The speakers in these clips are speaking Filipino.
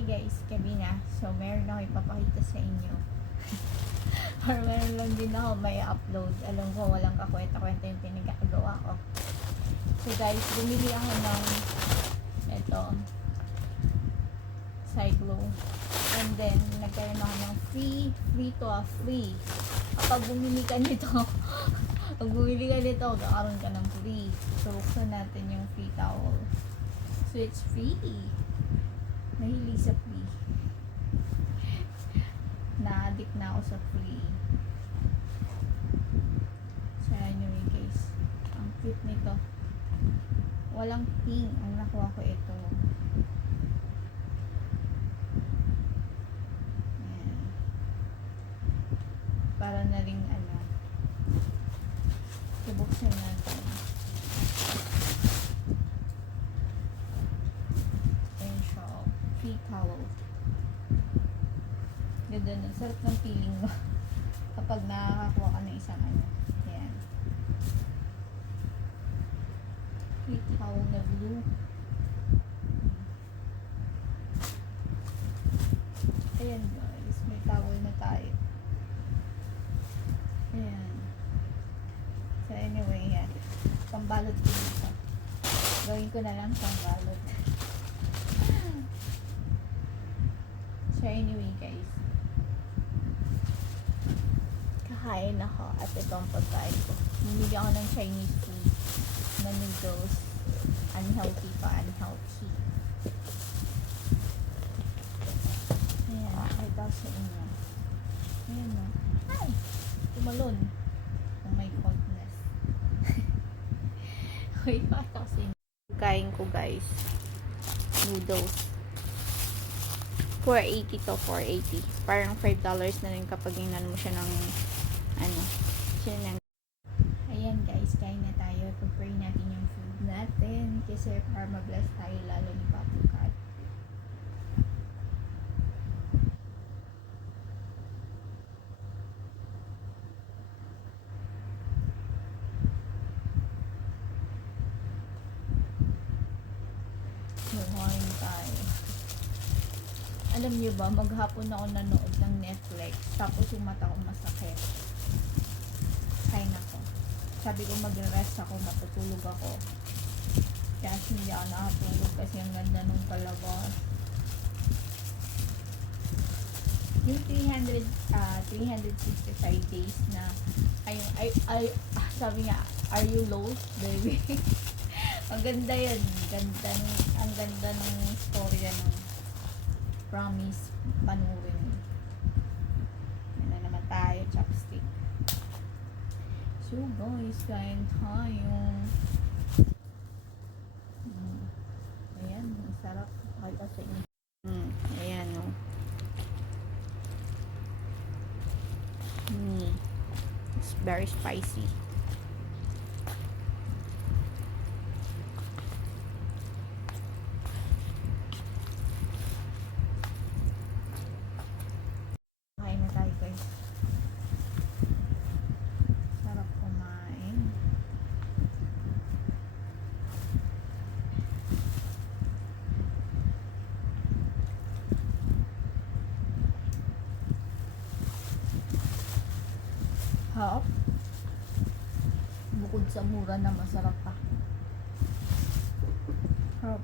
Hi guys, kami na. So, meron ako ipapakita sa inyo. Or meron lang din ako may upload. Alam ko, walang kakwenta-kwenta yung pinagkakagawa ko. So guys, bumili ako ng ito, Cyclo. And then, nagkaroon ako ng free to a free. Kapag bumili ka nito, magkakaroon ka ng free. So, buksan natin yung free towel. So, it's free. Mahilig sa free. Na-addict na ako sa free. So, anyway guys. Ang cute nito. Walang pink. Ang nakuha ko ito. Ayan. Para na ring ano. Subuksan natin. Ayan siya. Free towel. Ganda na. Sarap ng feeling mo. Kapag nakakakuha ka ng isang ano. Ayan. Free towel na blue. Ayan guys. May towel na tayo. Ayan. So anyway, yan. Pambalot ko dito. Gawin ko na lang pambalot. So anyway guys, kakain ako at ito ang pagkain ko. Bumili ako ng Chinese food na noodles. Unhealthy pa, unhealthy. Ayan, ito sa inyo. Ayan o. Ay! Tumalon. Oh my goodness. Wait, ito sa inyo. Kain ko guys. Noodles. 480 to 480. Parang $5 na rin kapag inan mo siya ng ano. Siya ng ayan guys, kain na tayo. Prepare natin yung food natin. Kasi para ma-bless tayo lalo ni Papa God. Kumain tayo. Alam niyo ba, maghapon ako nanood ng Netflix, tapos yung mata ko masakit. Kain ako. Sabi ko magre-rest ako, matutulog ako. Kaya hindi ako nakatulog kasi ang ganda nung palabas. Yung 365 days na, sabi nga, are you lost, baby? Ang ganda yan. Ang ganda ng story yan. Promise, panurin. Yan na naman tayo, chopstick. So guys, kain tayo. Ayan, masarap. Pakita sa inyo. Ayan o. It's very spicy. Sarap kumain. Hop. Bukod sa mura na masarap pa. Hop.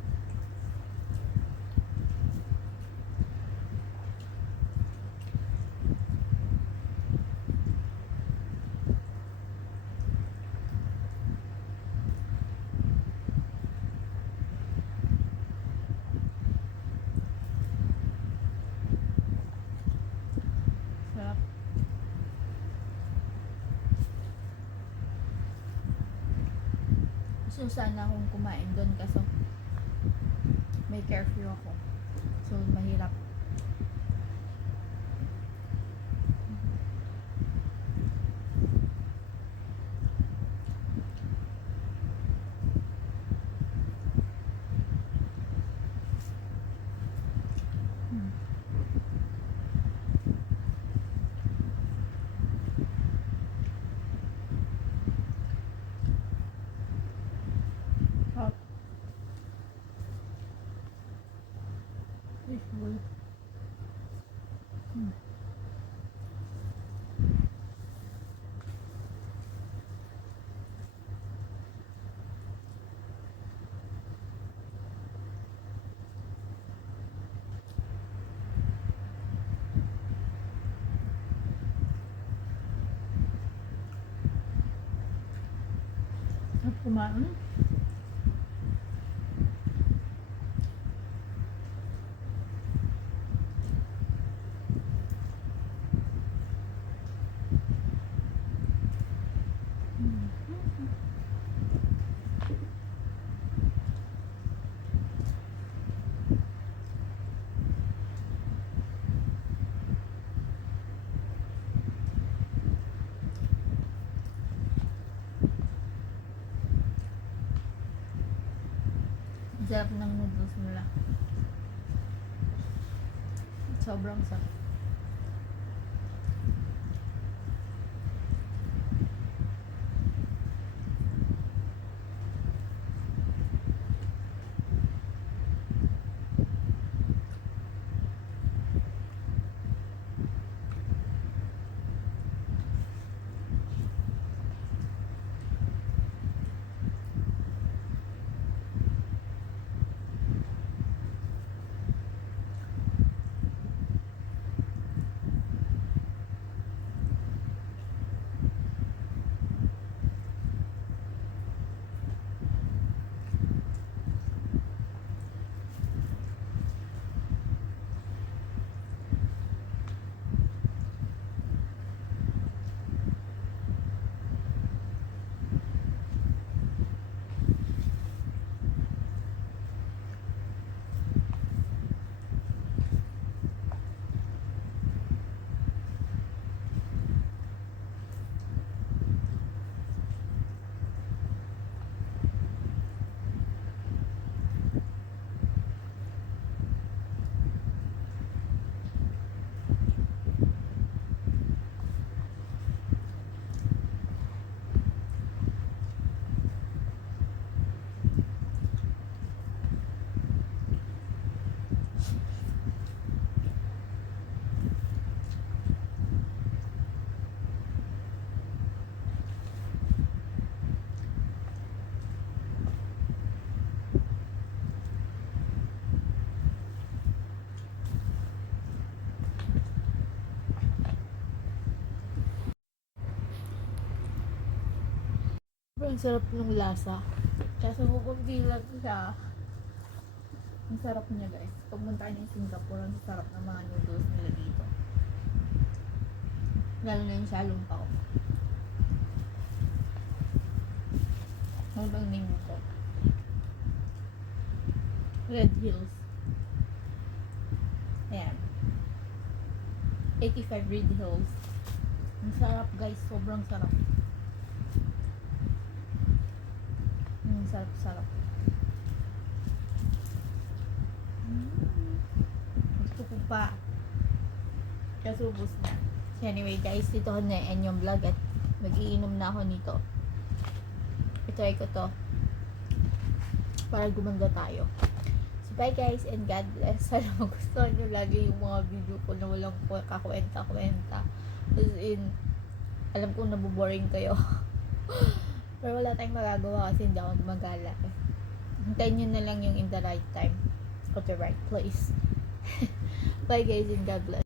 Sarap. So, sana akong kumain doon kaso may curfew ako. So, mahirap. Uy. Hmm. Sarap kumain. Sarap ng noodles nila. Sobrang sarap. Sobrang sarap ng lasa. Kaso kukunti lang siya. Ang sarap niya guys. Pag punta niyo sa Singapore, ang sarap ng mga noodles nila dito. Lalo na yung Shalong Pao. Ano bang name ko? Red Hills. Ayan. 85 Red Hills. Ang sarap guys. Sobrang sarap. Ang sarap-sarap. Gusto ko pa. Kaso ubos na. So anyway guys, dito ko na-end yung vlog at mag-iinom na ako nito. I-try ko to para gumanda tayo. So bye guys and God bless. Sana magustuhan nyo lagi yung mga video ko na walang kakwenta-kwenta. As in, alam kong nabuboring kayo. Pero wala tayong magagawa kasi hindi ako magala. Hintayin nyo na lang yung in the right time or the right place. Bye guys and God bless.